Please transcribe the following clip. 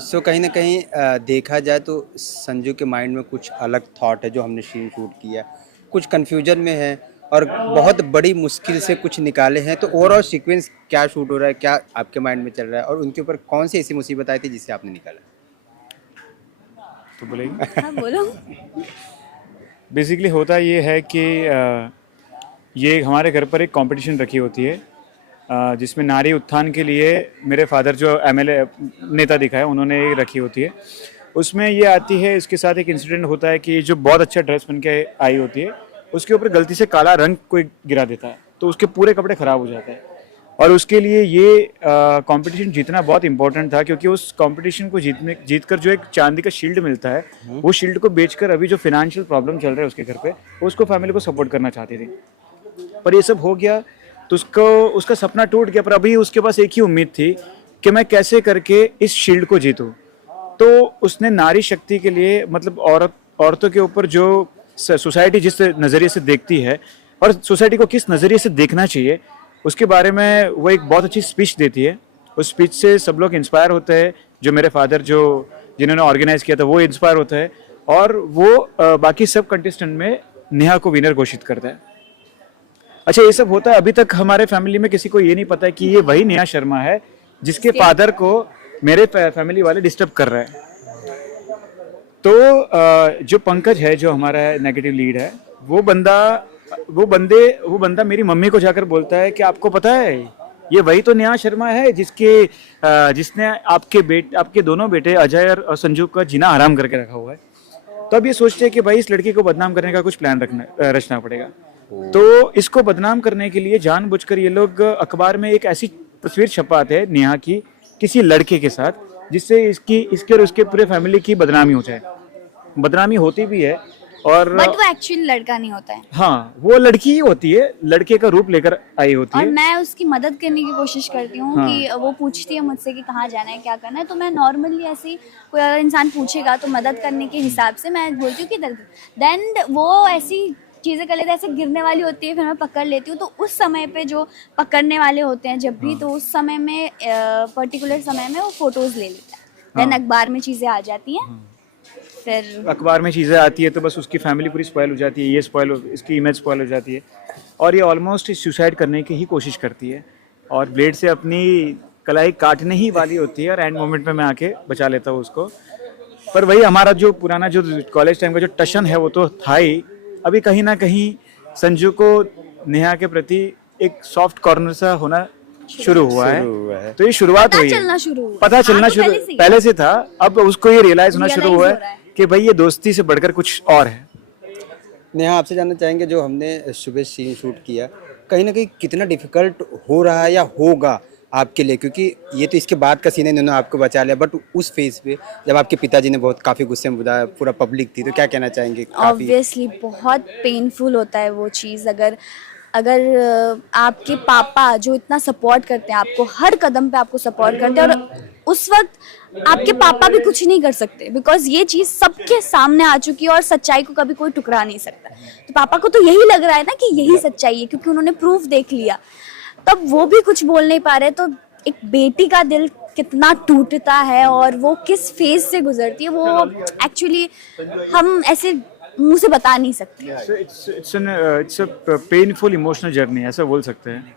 सो कहीं न कहीं देखा जाए तो संजू के माइंड में कुछ अलग थॉट है जो हमने सीन शूट किया। कुछ कन्फ्यूजन में है और बहुत बड़ी मुश्किल से कुछ निकाले हैं। तो ओवरऑल सीक्वेंस क्या शूट हो रहा है? क्या आपके माइंड में चल रहा है? और उनके ऊपर कौन-सी ऐसी मुसीबत आई थी जिसे आपने निकाला? तो बोलेगी। हाँ बोलो। बेसिकली होता ये है कि ये हमारे घर पर एक कंपटीशन रखी होती है जिसमें नारी उत्थान के लिए मेरे फादर जो एमएलए नेता दिखाए उन्होंने ये रखी होती है। उसमें ये आती है, इसके साथ एक इंसिडेंट होता है कि जो बहुत अच्छा ड्रेस पहन के आई होती है उसके ऊपर गलती से काला रंग कोई गिरा देता है तो उसके पूरे कपड़े ख़राब हो जाते हैं। और उसके लिए ये कंपटीशन जीतना बहुत इंपॉर्टेंट था क्योंकि उस कंपटीशन को जीतकर जो एक चांदी का शील्ड मिलता है वो शील्ड को बेचकर अभी जो फिनेंशियल प्रॉब्लम चल रहा है उसके घर पे उसको फैमिली को सपोर्ट करना चाहती थी। पर ये सब हो गया तो उसका सपना टूट गया। पर अभी उसके पास एक ही उम्मीद थी कि मैं कैसे करके इस शील्ड को जीतूं। तो उसने नारी शक्ति के लिए मतलब औरतों के ऊपर जो सोसाइटी जिस नज़रिए से देखती है और सोसाइटी को किस नज़रिए से देखना चाहिए उसके बारे में वो एक बहुत अच्छी स्पीच देती है। उस स्पीच से सब लोग इंस्पायर होते हैं। जो मेरे फादर जो जिन्होंने ऑर्गेनाइज किया था वो इंस्पायर होता है और वो बाकी सब कंटेस्टेंट में नेहा को विनर घोषित करता है। अच्छा, ये सब होता है। अभी तक हमारे फैमिली में किसी को ये नहीं पता है कि ये वही नेहा शर्मा है जिसके फादर को मेरे फैमिली वाले डिस्टर्ब कर रहे हैं। तो जो पंकज है जो हमारा नेगेटिव लीड है वो बंदा मेरी मम्मी को जाकर बोलता है कि आपको पता है ये वही तो नेहा शर्मा है जिसने आपके दोनों बेटे अजय और संजू का जीना हराम करके रखा हुआ है। तो अब ये सोचते हैं कि भाई इस लड़की को बदनाम करने का कुछ प्लान रचना पड़ेगा। तो इसको बदनाम करने के लिए जानबूझकर ये लोग अखबार में एक ऐसी तस्वीर छपाते हैं नेहा की किसी लड़के के साथ जिससे इसके और उसके पूरे फैमिली की बदनामी हो जाए। बदनामी होती भी है और बट वो एक्चुअली लड़का नहीं होता है। हाँ, वो लड़की ही होती है, लड़के का रूप लेकर आई होती और है। मैं उसकी मदद करने की कोशिश करती हूँ हाँ। कि वो पूछती है मुझसे कि कहाँ जाना है क्या करना है, तो मैं नॉर्मली ऐसी कोई अगर इंसान पूछेगा तो मदद करने के हिसाब से मैं बोलती हूँ कि देन वो ऐसी चीज़ें कर लेते हैं, ऐसे गिरने वाली होती है, फिर मैं पकड़ लेती हूँ। तो उस समय पे जो पकड़ने वाले होते हैं जब भी, तो उस समय में पर्टिकुलर समय में वो फोटोज़ ले लेता है। देन अखबार में चीज़ें आ जाती हैं। फिर अखबार में चीज़ें आती है तो बस उसकी फैमिली पूरी स्पॉइल हो जाती है, इसकी इमेज स्पॉइल हो जाती है और ये ऑलमोस्ट सुसाइड करने की ही कोशिश करती है और ब्लेड से अपनी कलाई काटने ही वाली होती है और एंड मोमेंट में मैं आके बचा लेता हूँ उसको। पर वही हमारा जो पुराना जो कॉलेज टाइम का जो टशन है वो तो था ही। अभी कहीं ना कहीं संजू को नेहा के प्रति एक सॉफ्ट कॉर्नर सा होना शुरू हुआ है। तो ये शुरुआत हुई है, पता चलना शुरू पहले से था। अब उसको ये रियलाइज होना शुरू हुआ है कि भाई ये दोस्ती से बढ़कर कुछ और है। नेहा, आपसे जानना चाहेंगे जो हमने सुबह सीन शूट किया कहीं ना कहीं कितना डिफिकल्ट हो रहा है या होगा आपके लिए? क्योंकि ये तो इसके बाद का सीन है, इन्होंने आपको बचा लिया, बट उस फेज पे जब आपके पिताजी ने बहुत काफ़ी गुस्से में बुलाया, पूरा पब्लिक थी, तो क्या कहना चाहेंगे? ऑब्वियसली बहुत पेनफुल होता है वो चीज़। अगर आपके पापा जो इतना सपोर्ट करते हैं आपको, हर कदम पे आपको सपोर्ट करते हैं, और उस वक्त आपके पापा भी कुछ नहीं कर सकते बिकॉज ये चीज़ सबके सामने आ चुकी है और सच्चाई को कभी कोई टुकरा नहीं सकता। तो पापा को तो यही लग रहा है ना कि यही सच्चाई है क्योंकि उन्होंने प्रूफ देख लिया। तब वो भी कुछ बोल नहीं पा रहे। तो एक बेटी का दिल कितना टूटता है और वो किस फेज से गुजरती है वो एक्चुअली हम ऐसे मुंह से बता नहीं सकते। It's a painful emotional journey ऐसा बोल सकते हैं।